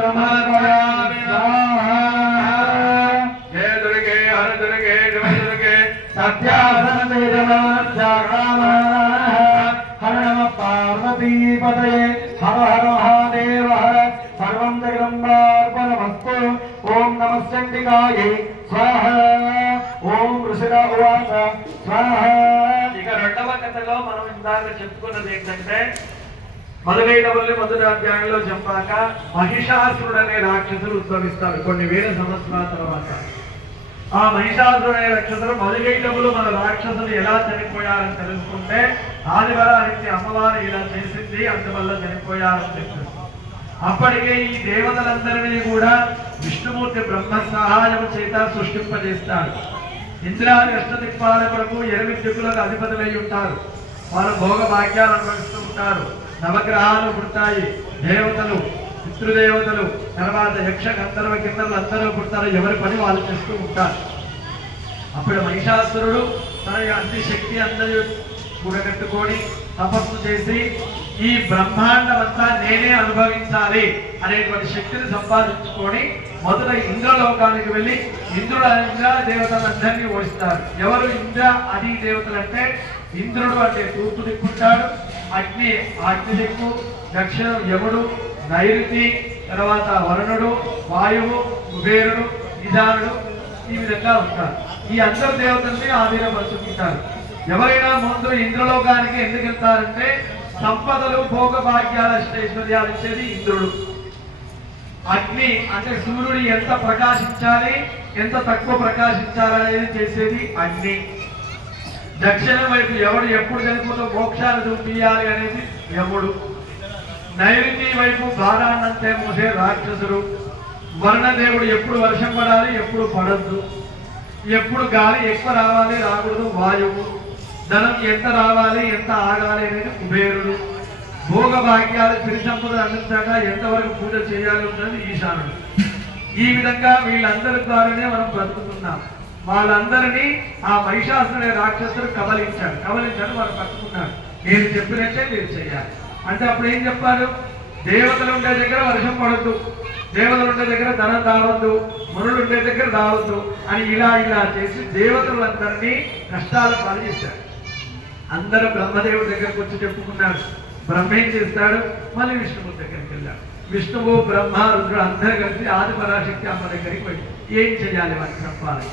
समर्पयामि स्वाहा। जय दुर्गे हर दुर्गे शिव दुर्गे सत्यासने हर नमः पार्वती पतये हर हर महादेव हर सर्वं जगदम्बार्पणमस्तु। ओम नमः चंडिकायै स्वाहा। ओम ऋषिरा उवाच स्वाहा। ఇక రెండవ కథలో మనం ఇందాక చెప్పుకున్నది ఏంటంటే మొదలైనవల్లి మొదటి అధ్యాయంలో చెప్పాక మహిషాసురుడు అనే రాక్షసుడు ఉద్భవిస్తాడు కొన్ని వేల సంవత్సరాల తర్వాత. ఆ మహిషాసురుడు అనే రాక్షసుడు మొదలైనవులు మన రాక్షసులు ఎలా చనిపోయారని తెలుసుకుంటే ఆదివరానికి అమ్మవారు ఇలా చేసింది అందువల్ల చనిపోయారని చెప్తుంది. అప్పటికే ఈ దేవతలందరినీ కూడా విష్ణుమూర్తి బ్రహ్మ సహాయం చేత సృష్టింపజేస్తాడు. ఇంద్రాది అష్టదిక్పాలకులకు 8 దిక్కులకు అధిపతులై ఉంటారు. వారు భోగ భాగ్యాలు అనుభవిస్తూ ఉంటారు. నవగ్రహాలు పుడతాయి. దేవతలు పితృదేవతలు తర్వాత యక్ష గంధర్వ కిన్నరులు అందరూ పుడతారు. ఎవరి పని వాళ్ళు చేస్తూ ఉంటారు. అప్పుడు మహిషాసురుడు తన అన్ని శక్తి అందరూ కూడగట్టుకొని తపస్సు చేసి ఈ బ్రహ్మాండమంతా నేనే అనుభవించాలి అనేటువంటి శక్తిని సంపాదించుకొని మొదట ఇంద్రలోకానికి వెళ్ళి ఇంద్ర దేవతలందరినీ ఓడిస్తారు. ఎవరు ఇంద్ర అది దేవతలు అంటే ఇంద్రుడు అంటే తూర్పు దిక్కుంటాడు, అగ్ని దిక్కు, దక్షిణం యముడు, నైరుతి, తర్వాత వరుణుడు, వాయువు, కుబేరుడు, ఈశానుడు ఈ విధంగా ఉంటారు. ఈ అందరు దేవతల్ని ఆధీనపరుచుకుంటారు. ఎవరైనా ముందు ఇంద్రలోకానికి ఎందుకు వెళ్తారంటే సంపదలు భోగ భాగ్యాల ఐశ్వర్యాలు ఇచ్చేది ఇంద్రుడు. అగ్ని అంటే సూర్యుడు ఎంత ప్రకాశించాలి ఎంత తక్కువ ప్రకాశించాలనేది చేసేది అగ్ని. దక్షిణం వైపు ఎవడు ఎప్పుడు చనిపోతే మోక్షాలు చూపియాలి అనేది యముడు. నైరుతి వైపు భారాన్నంతే మోసే రాక్షసుడు. వర్ణదేవుడు ఎప్పుడు వర్షం పడాలి ఎప్పుడు పడద్దు, ఎప్పుడు గాలి ఎక్కువ రావాలి రాకూడదు వాయువు. ధనం ఎంత రావాలి ఎంత ఆగాలి అనేది కుబేరుడు. భోగ భాగ్యాలు సిరి సంపదలు అందించాక ఎంతవరకు పూజ చేయాలి ఉన్నది ఈశానుడు. ఈ విధంగా వీళ్ళందరి ద్వారానే మనం బ్రతుకుతున్నాం. వాళ్ళందరినీ ఆ మహిషాసురుడే రాక్షసుడు కబలించాడు వారు పట్టుకున్నాడు. నేను చెప్పినట్టే మీరు చేయాలి అంటే అప్పుడు ఏం చెప్పారు? దేవతలు ఉండే దగ్గర వర్షం పడద్దు, దేవతలు ఉండే దగ్గర ధనం రావద్దు, మునులు ఉండే దగ్గర రావద్దు అని ఇలా చేసి దేవతలందరినీ కష్టాలు పాలు చేశారు. అందరూ బ్రహ్మదేవుడి దగ్గరకు వచ్చి చెప్పుకున్నాడు. బ్రహ్మ ఏం చేస్తాడు? మళ్ళీ విష్ణువు దగ్గరికి వెళ్ళాడు. విష్ణువు బ్రహ్మ రుద్రుడు అందరూ కలిసి ఆది పరాశక్తి అమ్మ దగ్గరికి పోయి ఏం చేయాలి వాటిని చంపాలి.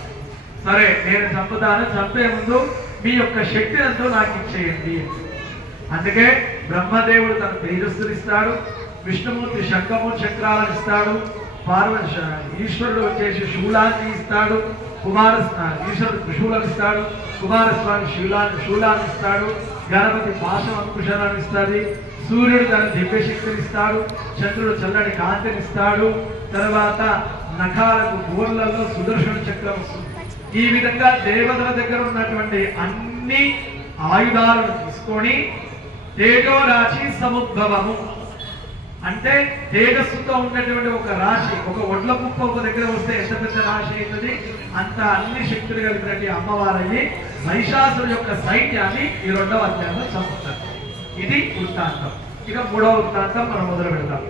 సరే నేను చంపుతాను, చంపే ముందు మీ యొక్క శక్తి ఎంతో నాకు ఇచ్చేయండి. అందుకే బ్రహ్మదేవుడు తన తేజస్సులు ఇస్తాడు, విష్ణుమూర్తి శంఖము చక్రాలను ఇస్తాడు, ఈశ్వరుడు వచ్చేసి శూలాన్ని ఇస్తాడు, ఈశ్వరుడు త్రిశూలను ఇస్తాడు, కుమారస్వామి శూలాన్ని ఇస్తాడు, గణపతి పాశం అంకుశాలను ఇస్తుంది, సూర్యుడు తన దివ్యశక్తిని ఇస్తాడు, చంద్రుడు చల్లటి కాంతిని ఇస్తాడు, తర్వాత నఖాలకు గోర్లలో సుదర్శన చక్రం వస్తుంది. ఈ విధంగా దేవతల దగ్గర ఉన్నటువంటి అన్ని ఆయుధాలను తీసుకొని తేజోరాశి సముద్భవము అంటే తేజస్సుతో ఉన్నటువంటి ఒక రాశి, ఒక ఒడ్ల కుప్ప ఒక దగ్గర వస్తే ఎంత పెద్ద రాశి అవుతుంది అంత అన్ని శక్తులు కలిగినటువంటి అమ్మవారయ్యి మహిషాసురుడు యొక్క సైన్యాన్ని ఈ 2వ అధ్యాయంలో చంపుతారు. ఇది వృత్తాంతం. ఇక 3వ వృత్తాంతం మనం మొదలు పెడతాం.